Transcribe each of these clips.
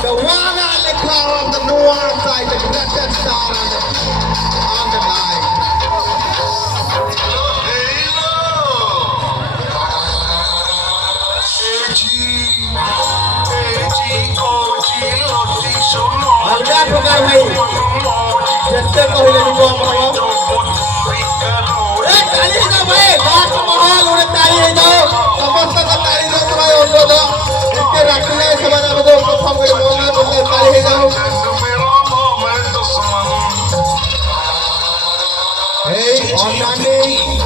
The one on the car on the north side, the greatest star on the line. अलगा प्रकार भाई जितने कहले भी कम हो ए ताली दो भाई लास्ट महल उड़े ताली दो समस्त का ताली दो तुम्हारे अनुरोध इनके रखने समाज में दो सब के बोलने बोलने ताली दो हे ऑनलाइन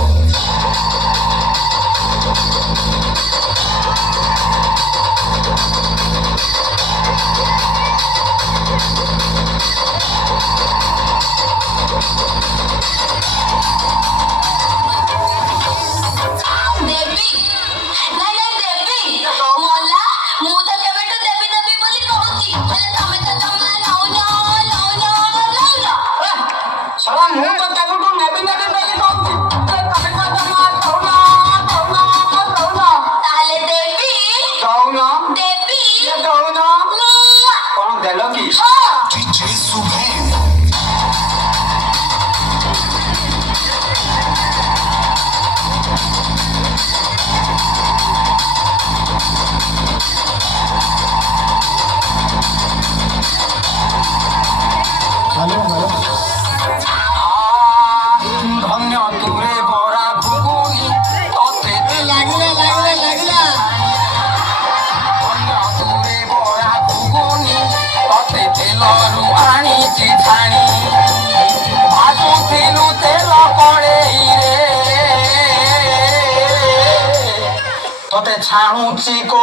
छाणुची को